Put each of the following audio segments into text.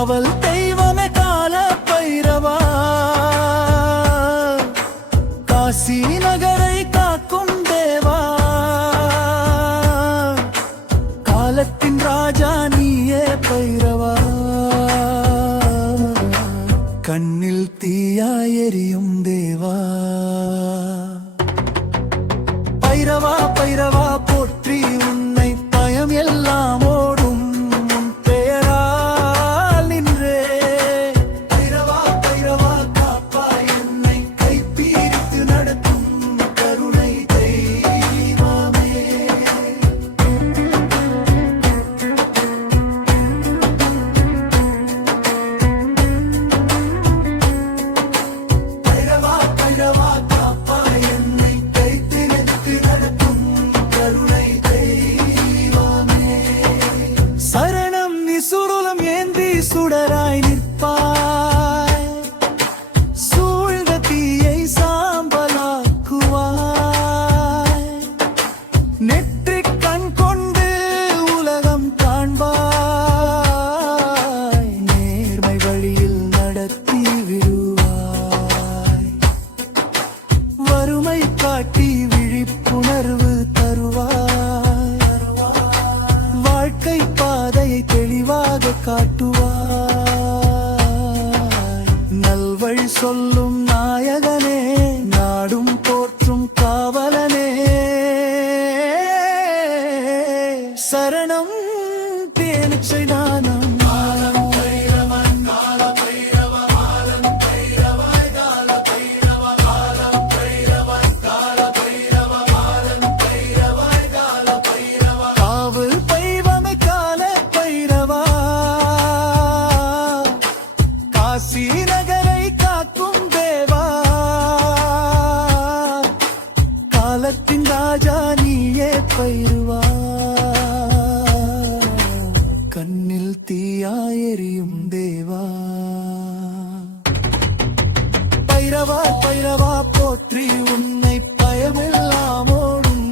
காவல் தெய்வமே கால பைரவா, காசி நகரை காக்கும் தேவா, காலத்தின் ராஜா நீயே பைரவா, கண்ணில் தீயாய் எரியும் தேவா. பைரவா பைரவா போற்றி உன்னை பயம் எல்லாம் ஓடும் உன் பெயரால் நின்றே. பைரவா பைரவா காப்பாய் என்னை கைப்பிடித்து நடத்தும் கருணை தெய்வமே. பைரவா பைரவா காப்பாய் என்னை கைப்பிடித்து நடத்தும் கருணை தெய்வமே. சரணம் நீ சுருளம் ஏந்தி சுடராய் நிற்பாய், சூழ்ந்த தீயை சாம்பலாக்குவாய், நெற்றிக் கண் கொண்டு உலகம் காண்பாய், நேர்மை வழியில் நடத்தி விடுவாய், வறுமை காட்டி விழிப்புணர்வு தருவாய், வாழ்க்கை பாதையை தெளிவாக காட்டுவாய், நல்வழி சொல்லும் நாயகனே, நாடும் போற்றும் காவலனே. சரணம் தேனிச்சை தானம் காவல் தெய்வமே கால பைரவா, காசி நகரை காக்கும் தேவா, காலத்தின் ராஜா நீயே பைரவா, கண்ணில் தீயாய் எரியும் தேவா. பைரவா பைரவா போற்றி உன்னை பயமெல்லாம் ஓடும்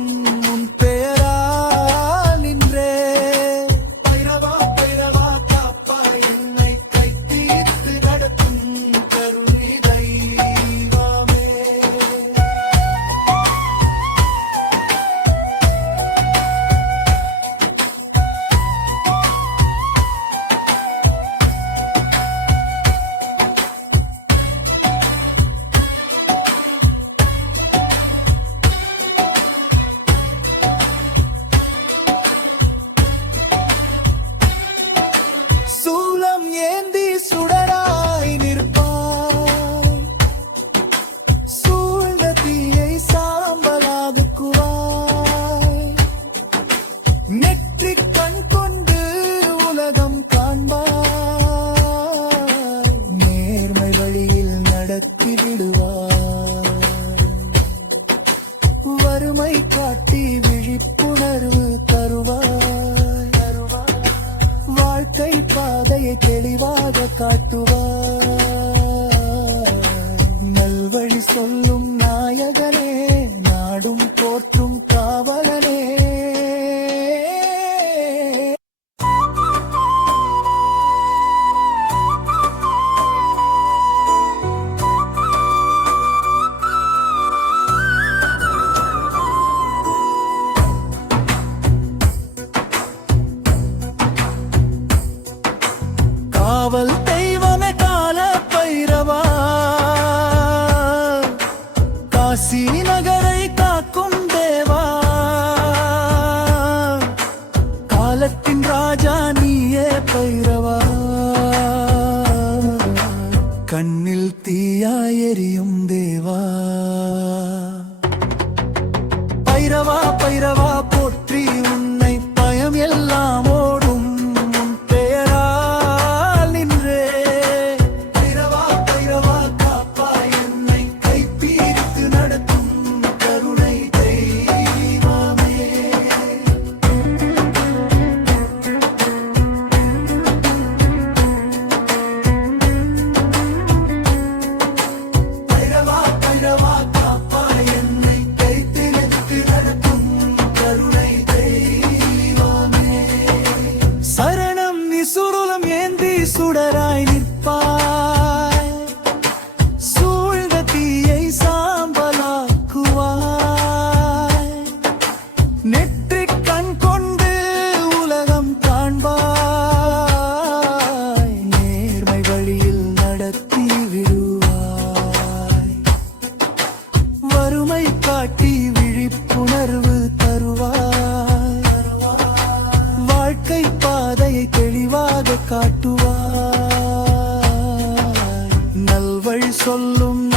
உன் பெயரால் நின்றே. பைரவா பைரவா காப்பாய் என்னை கைப்பிடித்து நடத்தும் கருணை தெய்வமே. சூலம் ஏந்தி சுடராய் நிற்பாய், சூழ்ந்த தீயை சாம்பலாக்குவாய், நெற்றிக் கண் கொண்டு உலகம் காண்பாய், நேர்மை வழியில் நடத்தி விடுவாய், வறுமை காட்டி விழிப்புணர்வு தருவாய், வாழ்க்கை பாதையை தெளிவாக காட்டுவாய், நல்வழி சொல்லும் நாயகனே, நாடும் போற்றும் காவலனே. காவல் தெய்வமே கால பைரவா, காசி நகரை காக்கும் தேவா, காலத்தின் ராஜா நீயே பைரவா, கண்ணில் தீயாய் எரியும் தேவா. பைரவா பைரவா போற்றி உன்னை பயம் எல்லாம் ஓடும் உன் பெயரால் நின்றே. பைரவா பைரவா காப்பாய் என்னை கைப்பிடித்து நடத்தும் கருணை தெய்வமே. பைரவா பைரவா காப்பாய் வழியை தெளிவாக காட்டுவாய் நல்வழி சொல்லும்